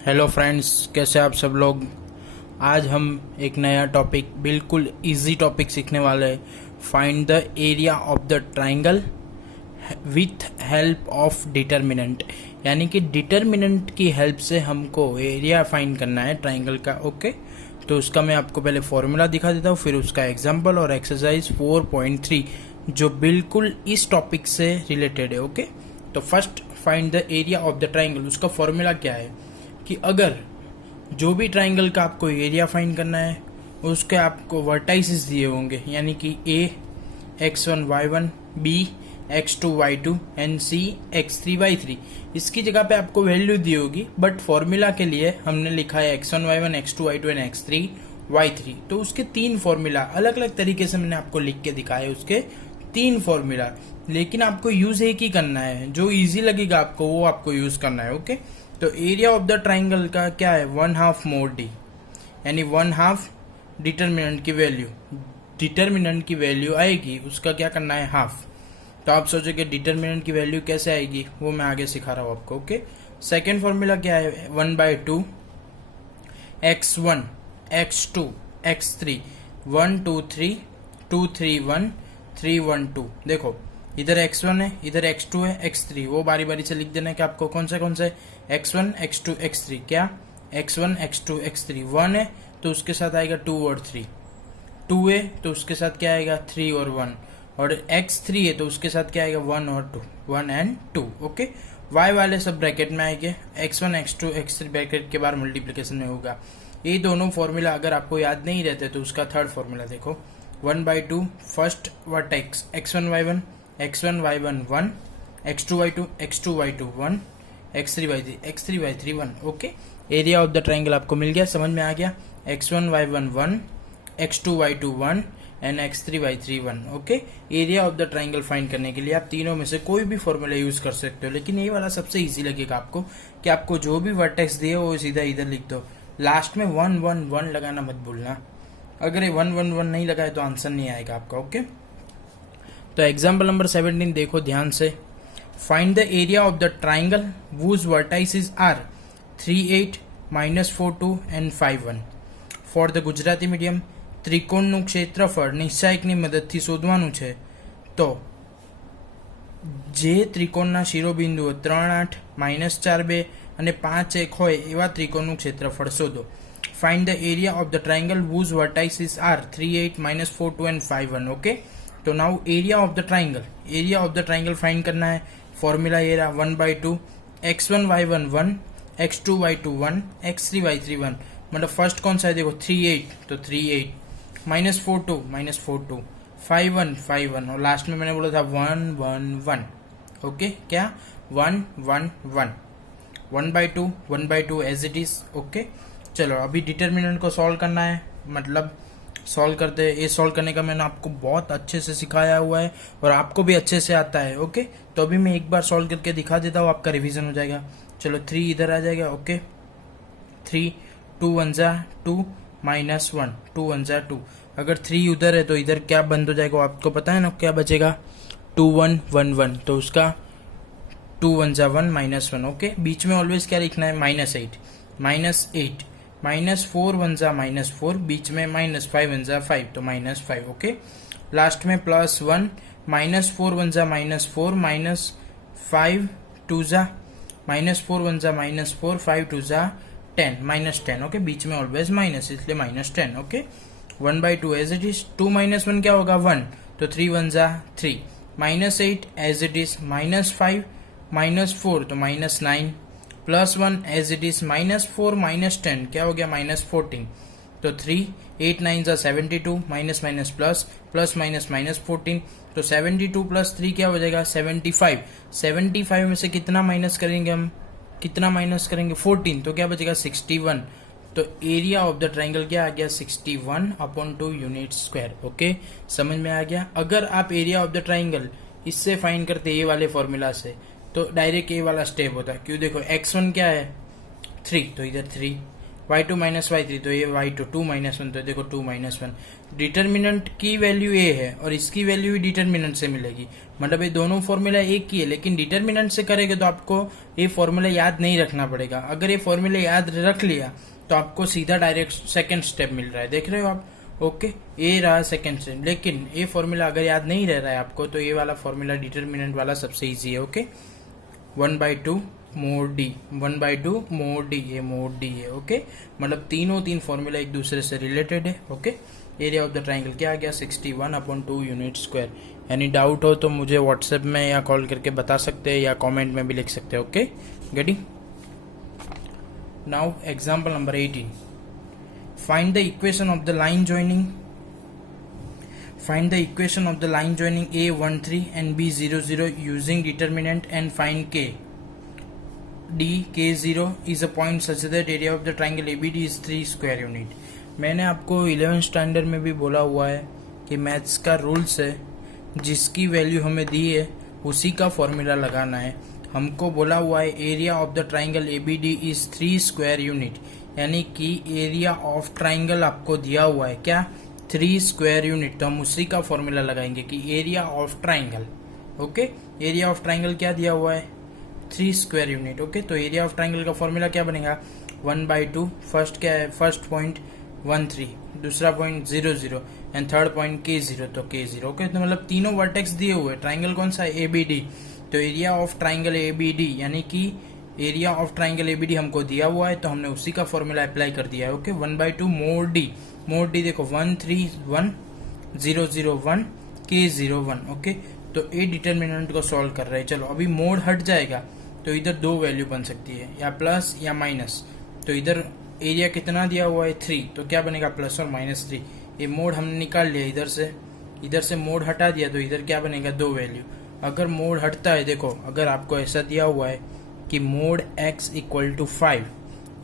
Hello friends, कैसे आप सब लोग। आज हम एक नया टॉपिक, बिल्कुल इजी टॉपिक सीखने वाले हैं। Find the area of the triangle with help of determinant. यानी कि डिटर्मिनेंट की हेल्प से हमको एरिया फाइंड करना है ट्राइंगल का। ओके, तो उसका मैं आपको पहले फॉर्मूला दिखा देता हूँ, फिर उसका एग्जाम्पल और एक्सरसाइज 4.3 जो बिल्कुल इस टॉपिक से रिलेटेड है। ओके, तो first find the area of the triangle. उसका फॉर्मूला क्या है कि अगर जो भी ट्राइंगल का आपको एरिया फाइंड करना है उसके आपको वर्टाइसिस दिए होंगे, यानी कि ए x1 y1, B x2 y2 and C x3 y3। इसकी जगह पे आपको वैल्यू दी होगी, बट फॉर्मूला के लिए हमने लिखा है x1 y1, x2 y2 and x3 y3। तो उसके तीन फॉर्मूला अलग अलग तरीके से मैंने आपको लिख के दिखाए, उसके तीन फॉर्मूला, लेकिन आपको यूज एक ही करना है। जो इजी लगेगा आपको वो आपको यूज करना है। ओके, तो एरिया ऑफ द ट्राइंगल का क्या है, 1/2 मोड डी, यानी 1/2 डिटर्मिनेंट की वैल्यू। डिटर्मिनेंट की वैल्यू आएगी, उसका क्या करना है, हाफ। तो आप सोचोगे डिटर्मिनेंट की वैल्यू कैसे आएगी, वो मैं आगे सिखा रहा हूँ आपको। ओके, सेकेंड फॉर्मूला क्या है, 1/2 x1 x2 x3 1 2 3 2 3 1 3 1 2। देखो इधर x1 है, इधर x2 है, x3, वो बारी बारी से लिख देना है कि आपको कौन सा x1 x2 x3। क्या x1 x2 x3, 1 है तो उसके साथ आएगा 2 और 3, 2 है तो उसके साथ क्या आएगा 3 और 1, और x3 है तो उसके साथ क्या आएगा 1 और 2, 1 एंड 2। ओके, y वाले सब ब्रैकेट में आएंगे, x1 x2 x3 ब्रैकेट के बाद मल्टीप्लीकेशन में होगा। ये दोनों फॉर्मूला अगर आपको याद नहीं रहते तो उसका थर्ड फॉर्मूला देखो, 1/2 first vertex x1 y1 x1 y1 1, x2 y2 x2 y2 1, x3 y3 x3 y3 1। Okay, area of the triangle आपको मिल गया, समझ में आ गया। x1 y1 1, x2 y2 1 and x3 y3 1। Okay, area of the triangle find करने के लिए आप तीनों में से कोई भी फॉर्मूला यूज कर सकते हो, लेकिन ये वाला सबसे इजी लगेगा आपको कि आपको जो भी वर्टेक्स दिए वो सीधा इधर लिख दो। लास्ट में 1 1 1 लगाना मत भूलना, अगर ये 1 1 1 नहीं लगाए तो आंसर नहीं आएगा आपका। ओके, तो एग्जाम्पल नंबर 17 देखो ध्यान से। Find the area of the triangle whose vertices are 3 8 -4 2 and 5 1। For the Gujarati medium, ત્રિકોણનું ક્ષેત્રફળ નિશ્ચાયકની મદદથી શોધવાનું છે, તો જે ત્રિકોણના શિરોબિંદુઓ 3 8 -4 2 અને 5 1 હોય એવા ત્રિકોણનું ક્ષેત્રફળ શોધો। Find the area of the triangle whose vertices are 3 8 -4 2 and 5 1। Okay, तो now area of the triangle, area of the triangle find करना है। फॉर्मूला ये रहा, 1/2 x1 y1 1, x2 y2 1, x3 y3 1। मतलब फर्स्ट कौन सा है, देखो 3 8 तो 3 8, -4 2 -4 2, 5 1 5 1, और लास्ट में मैंने बोला था 1 1 1। ओके, क्या 1 1 1, 1/2 एज इट इज। ओके, चलो अभी डिटर्मिनेंट को सॉल्व करना है, मतलब सॉल्व करते हैं। ये सॉल्व करने का मैंने आपको बहुत अच्छे से सिखाया हुआ है और आपको भी अच्छे से आता है। ओके, तो अभी मैं एक बार सॉल्व करके दिखा देता हूँ, आपका रिवीजन हो जाएगा। चलो 3 इधर आ जाएगा। ओके, 3 2 1 जा 2 -1 2 1 जा 2। अगर 3 उधर है तो इधर क्या बंद हो जाएगा, आपको पता है ना क्या बचेगा, 2 1 1 1, तो उसका 2 1 जा 1 -1। ओके, बीच में ऑलवेज क्या लिखना है, -8 -8, -4 1 जा -4, बीच में -5 1 जा 5 तो -5। ओके, लास्ट में +1, -4 1 जा -4, -5 2 जा -4 1 जा -4, 5 2 जा 10 -10। ओके, बीच में ऑलवेज माइनस, इसलिए -10। ओके, 1/2 एज इट इज, 2 -1 क्या होगा 1, तो 3 1 जा 3, -8 एज इट इज, -5 -4 तो -9, +1 एज इट इज, -4 -10 क्या हो गया -14, तो 3 8 9 जा 72, minus minus plus, plus minus -14, तो 72 + 3 क्या हो जाएगा 75। 75 में से कितना माइनस करेंगे हम, कितना माइनस करेंगे 14, तो क्या बचेगा 61। तो एरिया ऑफ द ट्राइंगल क्या आ गया 61/2 यूनिट स्क्वायर। ओके, समझ में आ गया। अगर आप एरिया ऑफ द ट्राइंगल इससे फाइंड करते ये वाले फॉर्मूला से तो डायरेक्ट ये वाला स्टेप होता है। क्यों, देखो x1 क्या है 3, तो इधर 3, y2 माइनस y3 तो ये y2 2 माइनस 1 तो देखो 2 माइनस 1। डिटर्मिनेंट की वैल्यू ए है और इसकी वैल्यू भी डिटर्मिनेंट से मिलेगी, मतलब ये दोनों फॉर्मूला एक ही है, लेकिन डिटर्मिनेंट से करेंगे तो आपको ये फॉर्मूला याद नहीं रखना पड़ेगा। अगर ये फॉर्मूला याद रख लिया तो आपको सीधा डायरेक्ट सेकंड स्टेप मिल रहा है, देख रहे हो आप। ओके, ये रहा सेकंड स्टेप, लेकिन ये फॉर्मूला अगर याद नहीं रह रहा है आपको तो ये वाला फॉर्मूला डिटर्मिनेंट वाला सबसे ईजी है। Okay, 1/2 mod D, 1/2 mod D, ये मोड डी है। ओके, मतलब तीन फॉर्मूला एक दूसरे से रिलेटेड है। Okay, area of the triangle क्या आ गया 61/2 यूनिट स्क्वायर। यानी डाउट हो तो मुझे व्हाट्सएप में या कॉल करके बता सकते हैं या कमेंट में भी लिख सकते हैं। Okay, getting. Now example number 18, find the equation of the line joining, find the equation of the line joining A13 and B00 using determinant and find K. K0 is a point such that area of the triangle ABD is 3 square unit. मैंने आपको 11th standard में भी बोला हुआ है कि maths का rules है, जिसकी वैल्यू हमें दी है उसी का फॉर्मूला लगाना है। हमको बोला हुआ है area of the triangle ABD is 3 square unit, यानी कि एरिया ऑफ ट्राइंगल आपको दिया हुआ है क्या 3 स्क्वायर यूनिट, तो हम उसी का फॉर्मूला लगाएंगे कि area of triangle. Okay, area of triangle क्या दिया हुआ है 3 स्क्वायर यूनिट। ओके, तो एरिया ऑफ ट्राइंगल का फॉर्मूला क्या बनेगा 1/2, फर्स्ट क्या है, फर्स्ट पॉइंट 13, दूसरा point 00 and third point K0, तो K0। ओके, तो मतलब तीनों वर्टेक्स दिए हुए, ट्राइंगल कौन सा है ABD, तो एरिया ऑफ ट्राइंगल ABD यानी कि एरिया ऑफ ट्राइंगल ABD हमको दिया हुआ है तो हमने उसी का फॉर्मूला अप्लाई कर दिया है। Okay, 1/2 mod D, mode D देखो 131,001 K01। ओके, तो ए डिटर्मिनेंट को सॉल्व कर रहे हैं। चलो अभी मोड हट जाएगा तो इधर दो वैल्यू बन सकती है, या प्लस या माइनस। तो इधर एरिया कितना दिया हुआ है 3, तो क्या बनेगा प्लस और -3। ये मोड हमने निकाल लिया, इधर से मोड हटा दिया तो इधर क्या बनेगा 2 वैल्यू। अगर मोड हटता है, देखो अगर आपको ऐसा दिया हुआ है कि मोड x इक्वल टू 5,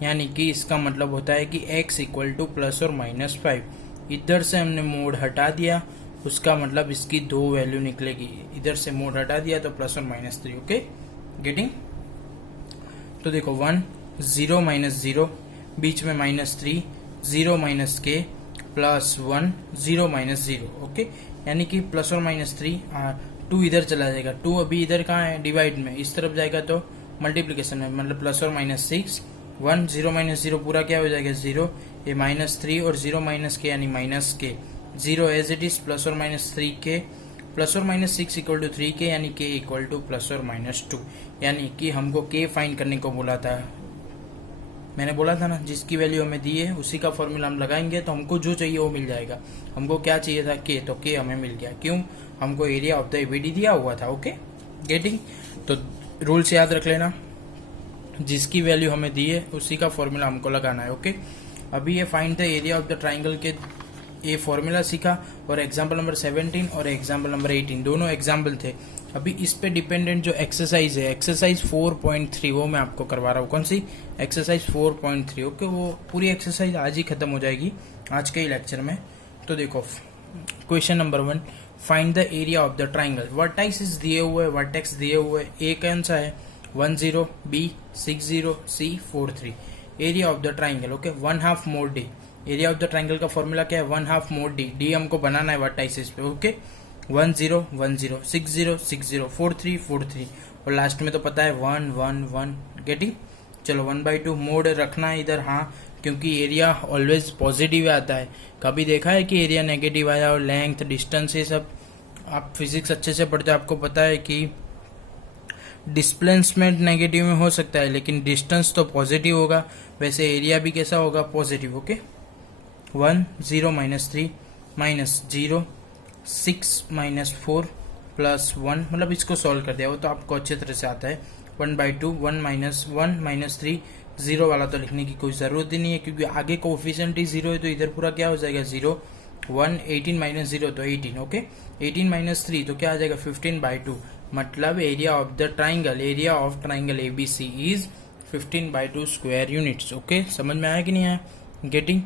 यानी कि इसका मतलब होता है कि x इक्वल टू प्लस और -5। इधर से हमने मोड हटा दिया, उसका मतलब इसकी 2 वैल्यू निकलेगी। इधर से मोड हटा दिया तो प्लस और -3। Okay, getting. तो देखो 1 0 -0, बीच में -3, 0 -k प्लस 1 0 -0। ओके, यानी कि प्लस और -3, 2 इधर चला जाएगा, 2 अभी इधर कहाँ है डिवाइड में, इस तरफ जाएगा तो मल्टीप्लीकेशन में, मतलब प्लस और -6, 1 0 -0 पूरा क्या हो जाएगा 0, ये -3 और 0 k यानी -k, 0 as it is, plus और -3k, प्लस और -6 इक्वल टू 3k यानी k इक्वल टू प्लस और -2। यानी कि हमको k फाइंड करने को बोला था, मैंने बोला था ना जिसकी वैल्यू हमें दी है उसी का फॉर्मूला हम लगाएंगे तो हमको जो चाहिए वो मिल जाएगा। हमको क्या चाहिए था k, तो k हमें मिल गया। क्यों, हमको एरिया ऑफ द ABD दिया हुआ था। Okay, getting. तो रूल्स याद रख लेना, जिसकी वैल्यू हमें दी है उसी का फॉर्मूला हमको लगाना है। ओके, अभी ये find the area of the triangle के ये फॉर्मूला सीखा, और एग्जाम्पल नंबर 17 और एग्जाम्पल नंबर 18 दोनों एग्जाम्पल थे। अभी इस पे डिपेंडेंट जो एक्सरसाइज है, एक्सरसाइज 4.3, वो मैं आपको करवा रहा हूँ। कौन सी एक्सरसाइज 4.3। ओके, वो पूरी एक्सरसाइज आज ही खत्म हो जाएगी आज के ही लेक्चर में। तो देखो question number 1, find the area of the triangle. Vertex दिए हुए, वर्टेक्स दिए हुए, ए कौन सा है 10, B 60, C 43। Area of the triangle, okay 1/2 mod D. Area of the triangle का फॉर्मूला क्या है 1/2 मोड डी, डी हमको बनाना है वर्टाइसिस पे। ओके, 10 10, 60 60, 43 43, और लास्ट में तो पता है 1 1 1। गेटिंग। चलो 1/2 मोड रखना है इधर, हाँ, क्योंकि एरिया ऑलवेज पॉजिटिव आता है। कभी देखा है कि एरिया नेगेटिव आया और लेंथ डिस्टेंस ये सब, आप फिजिक्स अच्छे से पढ़ते हैं, आपको पता है कि डिस्प्लेसमेंट नेगेटिव में हो सकता है लेकिन डिस्टेंस तो पॉजिटिव होगा, वैसे एरिया भी कैसा होगा पॉजिटिव। ओके, 1 0 -3 -0 6 -4 प्लस 1, मतलब इसको सॉल्व कर दिया, वो तो आपको अच्छे तरह से आता है। 1/2 1 -3 0 वाला तो लिखने की कोई ज़रूरत ही नहीं है क्योंकि आगे कोफिशिएंट ही 0 है, तो इधर पूरा क्या हो जाएगा 0 1 18 -0 तो 18। ओके, 18 -3 तो क्या आ जाएगा 15/2, मतलब area of the triangle, area of triangle ABC is 15/2 square units. Okay, समझ में आया कि नहीं आया। गेटिंग।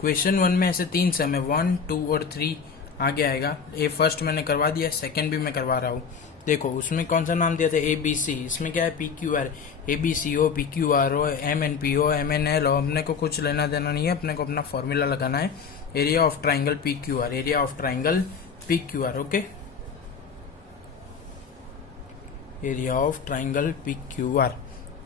क्वेश्चन 1 में ऐसे 3 सम है, 1 2 और 3 आगे आएगा। ए फर्स्ट मैंने करवा दिया, सेकंड भी मैं करवा रहा हूँ। देखो उसमें कौन सा नाम दिया था, ए बी सी, इसमें क्या है P Q R, A B C O, P Q R O, M N P O, M N L O. अपने को कुछ लेना देना नहीं है, अपने को अपना फॉर्मूला लगाना है, area of triangle P Q are, area of triangle P Q are. Okay, area of triangle P Q are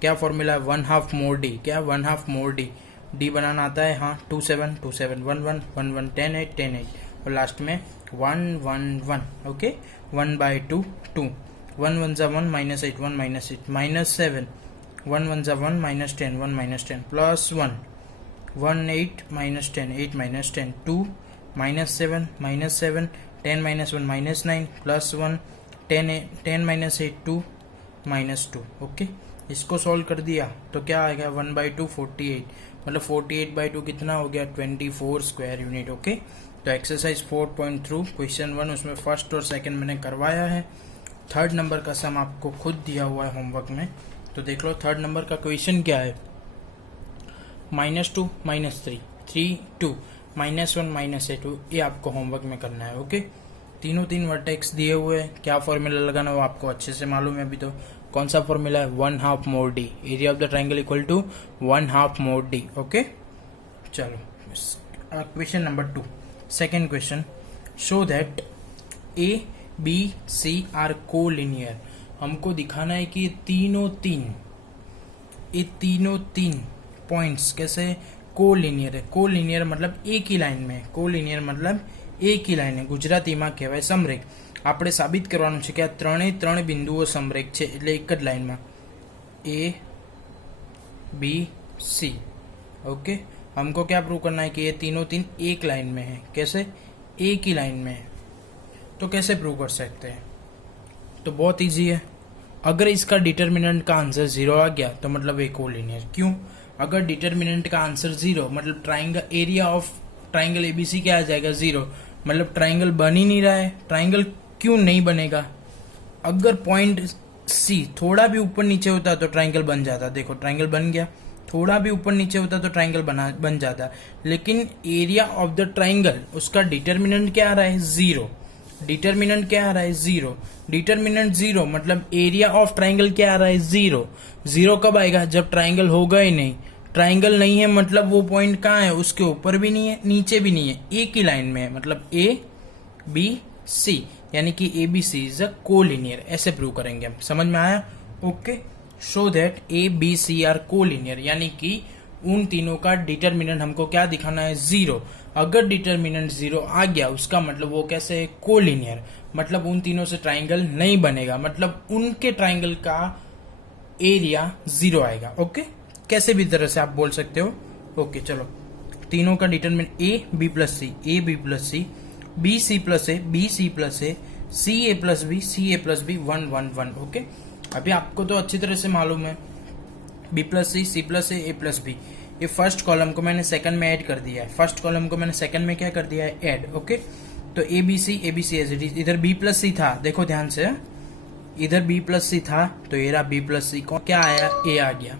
क्या फॉर्मूला है, 1/2 मोर डी। क्या 1/2 मोर डी, डी बनाना आता है, हाँ 2 7 2 7 1 1 1 1 10 8 10 8 और लास्ट में 1 1 1। ओके, 1/2 2, 1 1 जा 1 -8 1 -8 -7, 1 1 जा 1 -10 1 -10 प्लस 1 1 8 -10 8 -10 2 -7 -7 10 -1 -9 प्लस 1 10 10 -8 2 -2। ओके, इसको सॉल्व कर दिया तो क्या आएगा 1/2 48, मतलब 48/2 कितना हो गया 24 स्क्वायर यूनिट। ओके, तो एक्सरसाइज 4.3 क्वेश्चन 1 उसमें फर्स्ट और सेकंड मैंने करवाया है। थर्ड नंबर का सम आपको खुद दिया हुआ है होमवर्क में, तो देख लो थर्ड नंबर का क्वेश्चन क्या है। -2 -3 3 2 -1 -8 ये आपको होमवर्क में करना है। ओके, तीन वर्टेक्स दिए हुए हैं, क्या फॉर्मूला लगाना वो आपको अच्छे से मालूम है अभी। तो कौन सा फॉर्मूला है, 1/2 mod D, area of the triangle equal to 1/2 mod D. Okay, चलो question number 2, second question, show that A B C are collinear. हमको दिखाना है कि ये तीनों तीन पॉइंट्स कैसे को लिनियर है। को लिनियर मतलब एक ही लाइन में, को लिनियर मतलब એક ही લાઈન ગુજરાતીમાં કહેવાય સમરેખ। આપણે સાબિત કરવાનું છે કે આ ત્રણે બિંદુઓ સમરેખ છે, એટલે એક જ લાઈનમાં ए बी सी। ओके, हमको क्या प्रूव करना है कि ये तीनों एक लाइन में है। कैसे, एक ही लाइन में है, तो कैसे प्रूव कर सकते हैं, तो बहुत इजी है। अगर इसका डिटर्मिनेंट का आंसर 0 आ गया तो मतलब एक कोलिनियर। क्यों, अगर डिटर्मिनेंट का आंसर 0 मतलब triangle, area of triangle ABC क्या आ जाएगा 0, मतलब ट्राइंगल बन ही नहीं रहा है। ट्राइंगल क्यों नहीं बनेगा, अगर पॉइंट सी थोड़ा भी ऊपर नीचे होता तो ट्राइंगल बन जाता। देखो ट्राइंगल बन गया, थोड़ा भी ऊपर नीचे होता तो ट्राइंगल बन जाता। लेकिन एरिया ऑफ द ट्राइंगल उसका डिटर्मिनेंट क्या आ रहा है 0, डिटर्मिनेंट क्या आ रहा है 0, डिटर्मिनेंट 0 मतलब एरिया ऑफ ट्राइंगल क्या आ रहा है 0। 0 कब आएगा, जब ट्राइंगल होगा ही नहीं। ट्राइंगल नहीं है मतलब वो पॉइंट कहाँ है, उसके ऊपर भी नहीं है नीचे भी नहीं है, एक ही लाइन में है, मतलब ए बी सी, यानी कि A B C is a collinear. ऐसे प्रूव करेंगे हम, समझ में आया। Okay, show that A B C are collinear, यानी कि उन तीनों का डिटर्मिनेंट हमको क्या दिखाना है 0। अगर डिटर्मिनेंट 0 आ गया उसका मतलब वो कैसे है कोलिनियर, मतलब उन तीनों से ट्राइंगल नहीं बनेगा, मतलब उनके ट्राइंगल का एरिया 0 आएगा। ओके, कैसे भी तरह से आप बोल सकते हो। ओके, चलो तीनों का determinant A B plus C, A B plus C, B C plus A, B C plus A, C A plus B, C A plus B 1 1 1। Okay, अभी आपको तो अच्छी तरह से मालूम है B plus C plus A plus B. ये first column को मैंने सेकंड में ऐड कर दिया है, फर्स्ट कॉलम को मैंने सेकंड में क्या कर दिया है ऐड। ओके, तो A B C as it is. इधर बी प्लस सी था, देखो ध्यान से, इधर बी प्लस सी था तो ये रहा बी प्लस सी, क्या आया ए आ गया,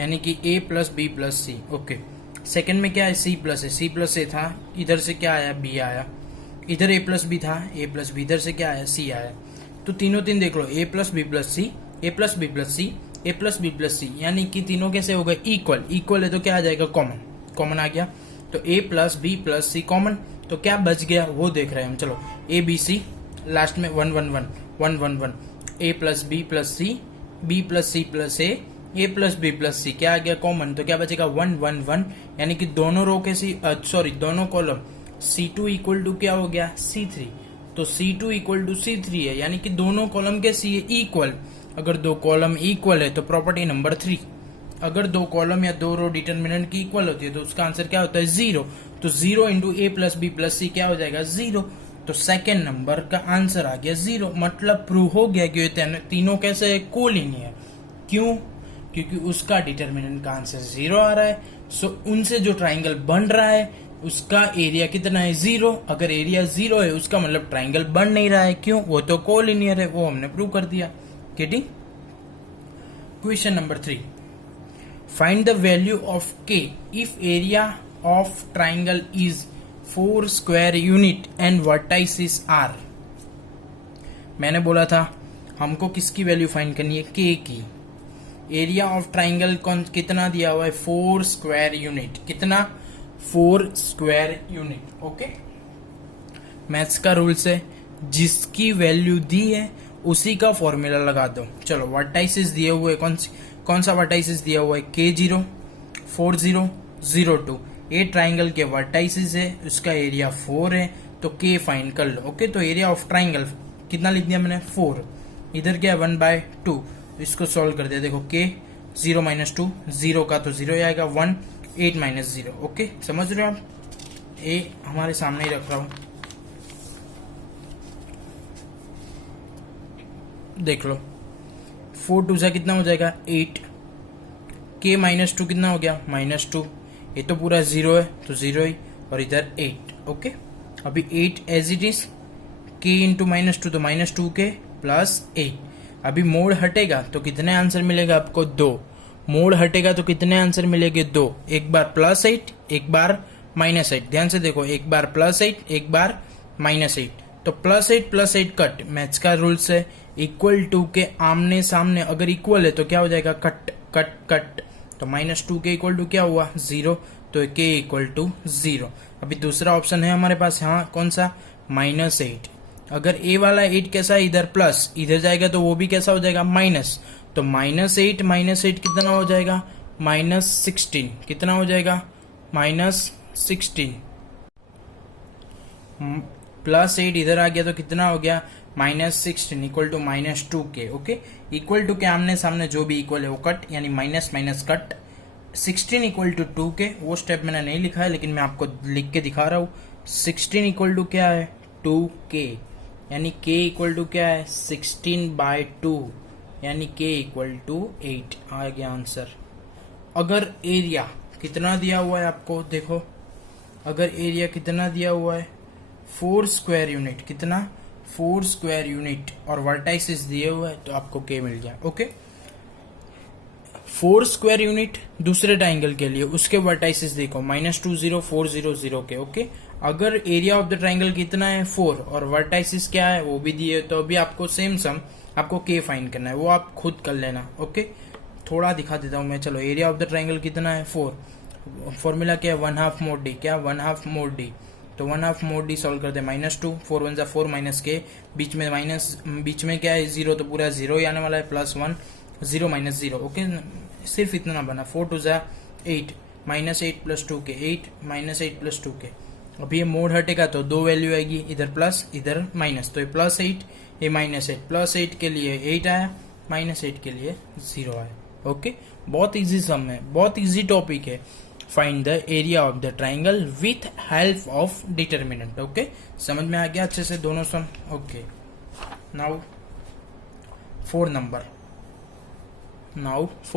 यानी कि a plus B plus C. Okay, second में क्या है सी प्लस ए था, इधर से क्या आया b आया, इधर a प्लस बी था, a प्लस बी, इधर से क्या आया c आया। तो तीनों देख लो, a plus B plus C, a plus B plus C, a plus B plus C, यानी कि तीनों कैसे हो गए इक्वल। इक्वल है तो क्या आ जाएगा कॉमन, कॉमन आ गया, तो a plus B plus C common, तो क्या बच गया वो देख रहे हैं हम। चलो a b c, लास्ट में 1 1 1 1 1 1, a plus B plus C, b plus C plus A plus B plus C, क्या आ गया कॉमन, तो क्या बचेगा 1 1 1, यानी कि दोनों रो के दोनों कॉलम C2 इक्वल टू क्या हो गया C3, तो C2 इक्वल टू C3 है, यानी कि दोनों कॉलम के सी इक्वल। अगर दो कॉलम इक्वल है तो प्रॉपर्टी नंबर 3, अगर दो कॉलम या दो रो डिटर्मिनेंट की इक्वल होती है तो उसका आंसर क्या होता है 0, तो 0 इंटू ए प्लस बी प्लस सी क्या हो जाएगा 0, तो सेकेंड नंबर का आंसर आ गया 0। मतलब प्रूव हो गया कि ये तीनों कैसे कोलिनियर। क्यों, क्योंकि उसका डिटर्मिनेंट का आंसर 0 आ रहा है। सो उनसे जो ट्राइंगल बन रहा है उसका एरिया कितना है 0। अगर एरिया 0 है उसका मतलब ट्राइंगल बन नहीं रहा है, क्यों, वो तो कोलिनियर है, वो हमने प्रूव कर दिया। Getting. Question number 3, find the value of k if area of triangle is 4 square unit and vertices are. मैंने बोला था हमको किसकी वैल्यू फाइंड करनी है, के की। एरिया ऑफ ट्राइंगल कितना दिया हुआ है, 4 स्क्वायर यूनिट। कितना, 4 स्क्वायर यूनिट। ओके, मैथ्स का रूल्स है जिसकी वैल्यू दी है उसी का फॉर्मूला लगा दो। चलो वर्टाइसिस दिए हुए, कौन सा वर्टाइसिस दिया हुआ है, K0 4002। ए ट्राइंगल के वर्टाइसिस है, उसका एरिया 4 है, तो K फाइंड कर लो। ओके, तो एरिया ऑफ ट्राइंगल कितना लिख दिया मैंने, 4। इधर क्या 1/2, इसको सॉल्व कर दिया। देखो K 0 - 2, 0 का तो 0 ही आएगा, 1 8 - 0। ओके, समझ रहे हो आप, ए हमारे सामने ही रख रहा हूं, देख लो। 4 2 जा कितना हो जाएगा, 8। K -2 कितना हो गया, -2। ये तो पूरा 0 है तो 0 ही, और इधर 8। ओके, अभी 8 as it is, K into -2 तो -2K प्लस 8। अभी मोड़ हटेगा तो कितने आंसर मिलेगा आपको, 2। मोड़ हटेगा तो कितने आंसर मिलेंगे, 2। एक बार +8, एक बार -8। ध्यान से देखो, एक बार +8, एक बार -8। तो +8 + 8 कट, मैथ्स का रूल्स है इक्वल टू के आमने सामने अगर इक्वल है तो क्या हो जाएगा, कट कट कट। तो -2K इक्वल टू क्या हुआ, 0, तो K इक्वल टू 0। अभी दूसरा ऑप्शन है हमारे पास, हाँ कौन सा, -8। अगर ए वाला 8 कैसा है, इधर प्लस, इधर जाएगा तो वो भी कैसा हो जाएगा, माइनस। तो -8 कितना हो जाएगा, -16। कितना हो जाएगा, -16। +8 इधर आ गया तो कितना हो गया, -16 equal to -2K। Okay, equal to के आमने सामने जो भी इक्वल है वो कट, यानी minus minus cut. 16 equal to 2K, वो स्टेप मैंने नहीं लिखा है लेकिन मैं आपको लिख के दिखा रहा हूँ। 16 इक्वल टू क्या है, 2K, यानी K इक्वल टू क्या है, 16/2, यानी K इक्वल टू 8 आ गया आंसर। अगर एरिया कितना दिया हुआ है आपको, देखो अगर एरिया कितना दिया हुआ है, 4 स्क्वायर यूनिट, कितना, 4 स्क्वायर यूनिट, और वर्टाइसिस दिए हुए है तो आपको K मिल गया। ओके, 4 स्क्वायर यूनिट दूसरे ट्राइंगल के लिए, उसके वर्टाइसिस देखो, -2 0 4 0 0 के। ओके, अगर एरिया ऑफ द ट्राइंगल कितना है, 4, और वर्टाइसिस क्या है वो भी दिए, तो अभी आपको सेम सम आपको K फाइंड करना है, वो आप खुद कर लेना। ओके, थोड़ा दिखा देता हूं मैं। चलो, एरिया ऑफ द ट्राइंगल कितना है, 4। फॉर्मूला क्या है, 1/2 mod D। क्या, 1/2 mod D। तो 1/2 mod D सॉल्व कर दे, -2, 4 1 जा 4 -K, बीच में माइनस, बीच में क्या है 0, तो पूरा 0 ही आने वाला है, +1 0 - 0। ओके, सिर्फ इतना बना, 4 2 जा 8, -8 + 2K, 8 -8 + 2K। अभी ये मोड हटेगा तो 2 वैल्यू आएगी, इधर प्लस इधर माइनस, तो ये +8 ये -8, +8 के लिए 8 आया, -8 के लिए 0 आया। ओके, बहुत इजी सम है, बहुत इजी टॉपिक है। Find the area of the triangle with help of determinant. Okay, समझ में आ गया अच्छे से दोनों sum. Okay, now 4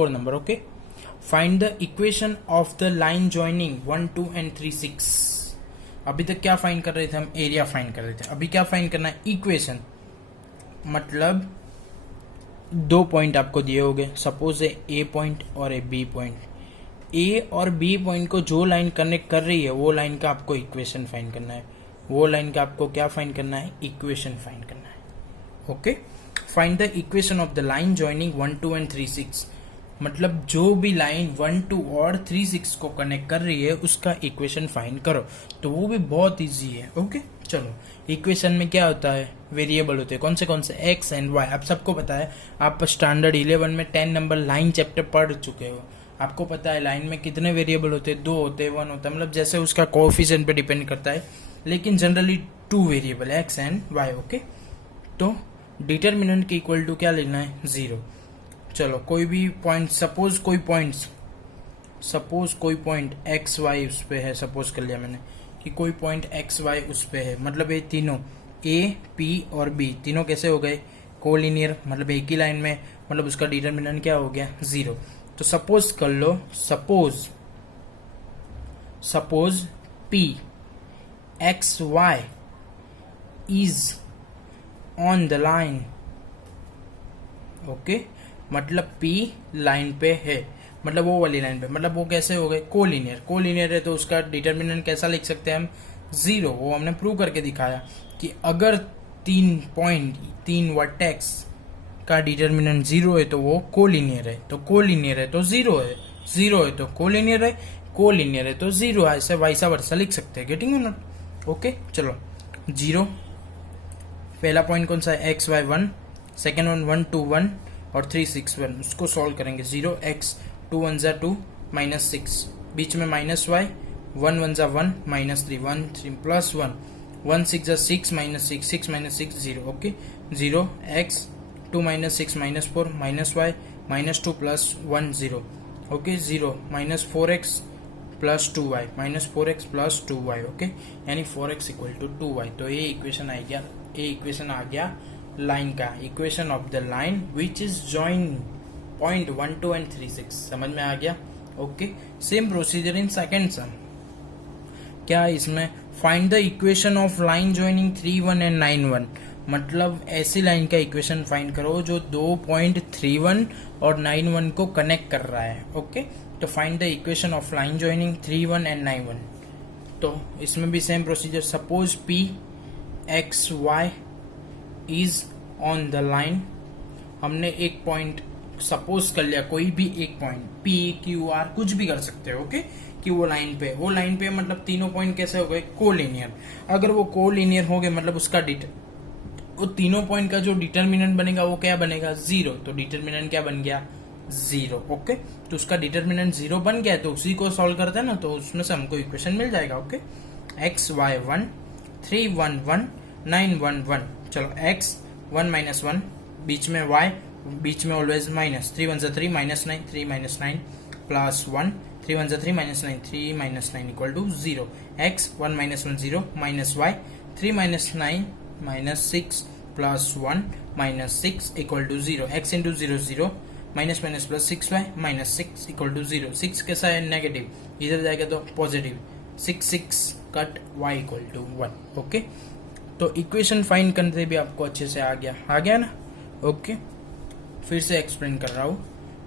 number. Okay, find the equation of the line joining 1 2 and 3 6। अभी तक क्या फाइंड कर रहे थे हम, एरिया फाइंड कर रहे थे। अभी क्या फाइंड करना है, इक्वेशन। मतलब 2 पॉइंट आपको दिए होंगे, सपोज ए A पॉइंट और ए B पॉइंट। ए और बी पॉइंट को जो लाइन कनेक्ट कर रही है वो लाइन का आपको इक्वेशन फाइंड करना है। वो लाइन का आपको क्या फाइंड करना है, इक्वेशन फाइंड करना है। Okay, find the equation of the line joining 1 2 and 3 6। मतलब जो भी लाइन 1 2 और 3 6 को कनेक्ट कर रही है उसका इक्वेशन फाइंड करो, तो वो भी बहुत इजी है। ओके, चलो, इक्वेशन में क्या होता है, वेरिएबल होते हैं। कौन से एक्स एंड वाई, आप सबको पता है। आप स्टैंडर्ड 11 में 10 नंबर लाइन चैप्टर पढ़ चुके हो, आपको पता है लाइन में कितने वेरिएबल होते हैं, 2 होते हैं, 1 होता है, मतलब जैसे उसका कोएफिशिएंट पे डिपेंड करता है, लेकिन generally 2 variable X and Y. Okay, तो डिटर्मिनेंट के इक्वल टू क्या लेना है, 0। चलो, कोई भी पॉइंट, सपोज कोई पॉइंट एक्स वाई उस पे है, सपोज कर लिया मैंने कि कोई पॉइंट एक्स वाई उस पे है, मतलब ये तीनों ए पी और बी तीनों कैसे हो गए, कोलिनियर, मतलब एक ही लाइन में, मतलब उसका डिटर्मिनेंट क्या हो गया, 0। तो सपोज कर लो, suppose P X Y is on the line. Okay, मतलब P लाइन पे है, मतलब वो वाली लाइन पे, मतलब वो कैसे हो गए, कोलिनियर है तो उसका डिटर्मिनेंट कैसा लिख सकते हैं हम, जीरो। वो हमने प्रूव करके दिखाया कि अगर 3 वर्टेक्स का डिटर्मिनेंट जीरो है तो वो कोलिनियर है, तो कोलिनियर है तो जीरो है, जीरो है तो कोलिनियर है, कोलिनियर है तो जीरो है। ऐसे वाइसा वर्सा लिख सकते हैं। Getting you not? ओके चलो, जीरो पहला पॉइंट कौन सा है? एक्स वाई 1, सेकेंड वन 1 2 1 और 3 6 1। उसको सॉल्व करेंगे। 0 x 2 1 जा 2 माइनस 6, बीच में माइनस y 1 1 जा 1 माइनस 3 1 3 प्लस 1 1 6 जा 6 minus 6 6 minus 6 0। Okay 0 x 2 minus 6 minus 4 minus y minus 2 plus 1 0। Okay 0 minus 4x plus 2y minus 4x plus 2y। Okay यानी 4x equal to 2y। तो ये equation आ गया line का, equation of the line which is join point 1 2 and 3 6। समझ में आ गया? Okay same procedure in second sum. क्या इसमें find the equation of line joining 3 1 and 9 1। मतलब ऐसी लाइन का इक्वेशन फाइंड करो जो 2.31 और 9 1 को कनेक्ट कर रहा है। ओके तो find the equation of line joining 3 1 and 9 1। तो इसमें भी same procedure. Suppose P x y is on the line. हमने एक पॉइंट सपोज कर लिया, कोई भी एक पॉइंट P Q R कुछ भी कर सकते हो। ओके कि वो लाइन पे मतलब तीनों पॉइंट कैसे हो गए? कोलिनियर। अगर वो कोलिनियर हो गए मतलब उसका वो तीनों पॉइंट का जो डिटर्मिनेंट बनेगा वो क्या बनेगा? जीरो। तो डिटर्मिनेंट क्या बन गया? जीरो। ओके तो उसका डिटर्मिनेंट जीरो बन गया, तो उसी को सॉल्व करते हैं ना, तो उसमें से हमको इक्वेशन मिल जाएगा। Okay X Y 1 3 1 1 9 1 1। चलो x 1 माइनस 1, बीच में y, बीच में always minus. 3 1 3 minus 9 3 minus 9 plus 1 3 1 3 minus 9 3 minus 9 equal to 0। x 1 minus 1 0 minus y 3 minus 9 minus 6 plus 1 minus 6 equal to 0। x into 0 0 minus minus plus 6y minus 6 equal to 0। 6 कैसा है? Negative, इधर जाएगा तो positive. 6 6 cut y equal to 1। Okay तो equation find करते भी आपको अच्छे से आ गया ना? ओके फिर से एक्सप्लेन कर रहा हूँ।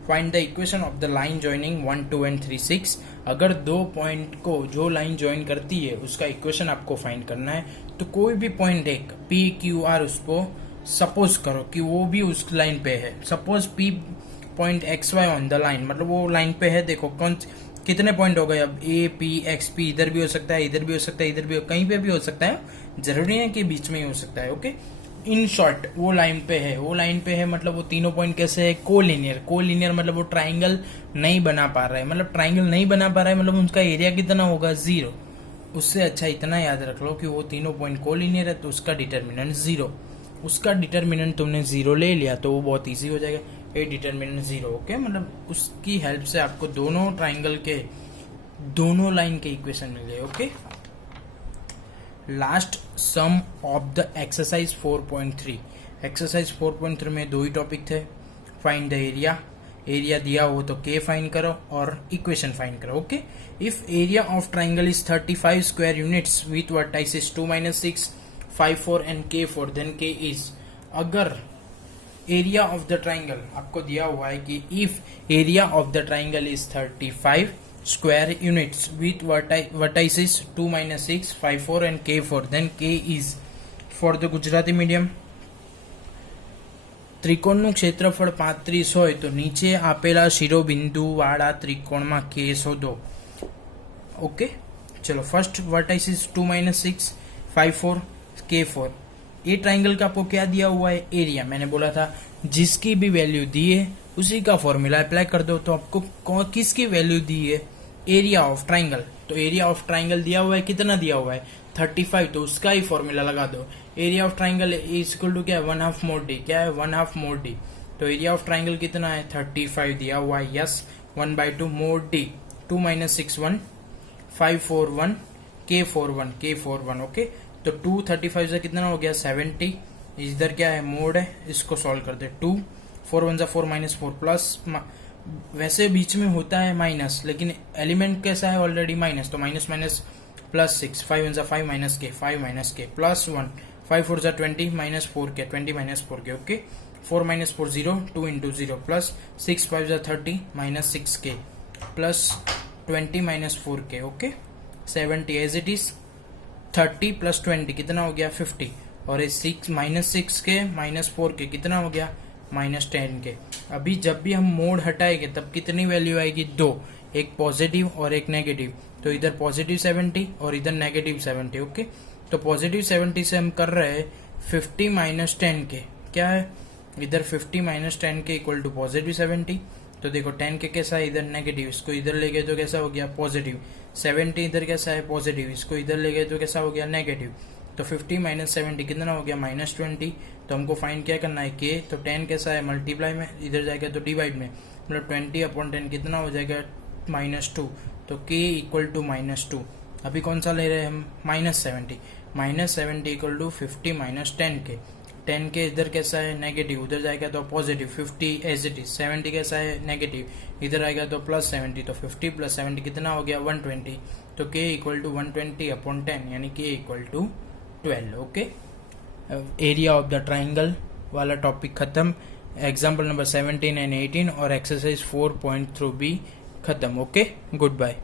Find the equation of the line joining 1 2 and 3 6। अगर दो पॉइंट को जो लाइन ज्वाइन करती है उसका इक्वेशन आपको फाइंड करना है, तो कोई भी पॉइंट एक P Q R उसको सपोज करो कि वो भी उस लाइन पे है। Suppose P point X Y on the line, मतलब वो लाइन पे है। देखो कितने पॉइंट हो गए अब? A P X P इधर भी हो सकता है, इधर भी हो सकता है, इधर भी कहीं पे भी हो सकता है, जरूरी है कि बीच में ही हो सकता है। ओके इन शॉर्ट वो लाइन पे है, मतलब वो तीनों पॉइंट कैसे है? कोलिनियर मतलब वो ट्राइंगल नहीं बना पा रहा है, मतलब उनका एरिया कितना होगा? जीरो। उससे अच्छा इतना याद रख लो कि वो तीनों पॉइंट कोलिनियर है तो उसका डिटर्मिनेंट जीरो। उसका डिटर्मिनेंट तुमने जीरो ले लिया तो वो बहुत ईजी हो जाएगा। ए डिटर्मिनेंट जीरो। ओके मतलब उसकी हेल्प से आपको दोनों ट्राइंगल के दोनों लाइन के इक्वेशन मिल गए। Okay last sum of the exercise 4.3। Exercise 4.3 में दो ही टॉपिक थे। फाइंड द एरिया दिया हो तो के फाइंड करो और इक्वेशन फाइंड करो। Okay if area of triangle is 35 square units with vertices 2 -6 5 4 and k 4 then k is. अगर एरिया ऑफ द ट्राइंगल आपको दिया हुआ है कि if area of the triangle is 35 square units with vertices 2 -6 5 4 and k 4 then k is for the Gujarati medium। ત્રિકોણનું ક્ષેત્રફળ 35 હોય તો નીચે આપેલા શિરોબિંદુ વાળા ત્રિકોણમાં k શોધો। ઓકે चलो फर्स्ट वर्टाइसिस 2 -6 5 4 k 4। ये ट्राइंगल का आपको क्या दिया हुआ है? एरिया। मैंने बोला था जिसकी भी वैल्यू दी है उसी का फॉर्मूला अप्लाई कर दो। तो आपको किसकी वैल्यू दी है? Area of triangle. तो एरिया ऑफ ट्राइंगल दिया हुआ है, कितना दिया हुआ है? 35। तो उसका ही फॉर्मूला लगा दो। Area of triangle is equal to क्या है? 1/2 मोड डी। क्या है? 1/2 मोड डी। तो एरिया ऑफ ट्राइंगल कितना है? 35 दिया हुआ है। Yes 1/2 mod D. 2 -6 1 5 4 1 k 4 1। Okay तो 2 35 से कितना हो गया? 70। इधर क्या है? मोड है, इसको सॉल्व कर दे। 2 4 1 4 -4 प्लस, वैसे बीच में होता है माइनस, लेकिन एलिमेंट कैसा है? Already minus. तो minus minus plus 6 5 1 5 -k plus 1 5 4 20 -4k 20 -4k। Okay 4 -4 0 2 into 0 plus 6 5 30 -6k plus 20 -4k। Okay 70 as it is 30 plus 20 कितना हो गया 50, और ये 6 -6 के -4 के कितना हो गया -10 के। अभी जब भी हम मोड हटाएंगे तब कितनी वैल्यू आएगी, 2, एक पॉजिटिव और एक नेगेटिव। तो इधर पॉजिटिव 70 और इधर नेगेटिव 70। ओके, तो पॉजिटिव 70 से हम कर रहे हैं 50 -10 के, क्या है इधर 50 -10 के इक्वल टू पॉजिटिव 70। तो देखो 10 के कैसा है इधर नेगेटिव, इसको इधर ले गए तो कैसा हो गया पॉजिटिव। 70 इधर कैसा है पॉजिटिव, इसको इधर ले गए तो कैसा हो गया नेगेटिव। तो 50 -70 कितना हो गया -20। तो हमको फाइंड क्या करना है के। तो 10 कैसा है मल्टीप्लाई में, इधर जाएगा तो डिवाइड में, मतलब 20/10 कितना हो जाएगा -2। तो के इक्वल टू -2। अभी कौन सा ले रहे हैं हम -70। -70 इक्वल टू 50 -10 के। 10 के इधर कैसा है नेगेटिव, उधर जाएगा तो पॉजिटिव। 50 as it is. 70 कैसा है नेगेटिव, इधर आएगा तो +70। तो 50 + 70 कितना हो गया 120। तो के इक्वल टू 120/10 यानी K equal to 12। Okay, area of the triangle वाला टॉपिक खत्म। एग्जाम्पल नंबर 17 एंड 18 और एक्सरसाइज 4.3 भी खत्म। Okay, good bye.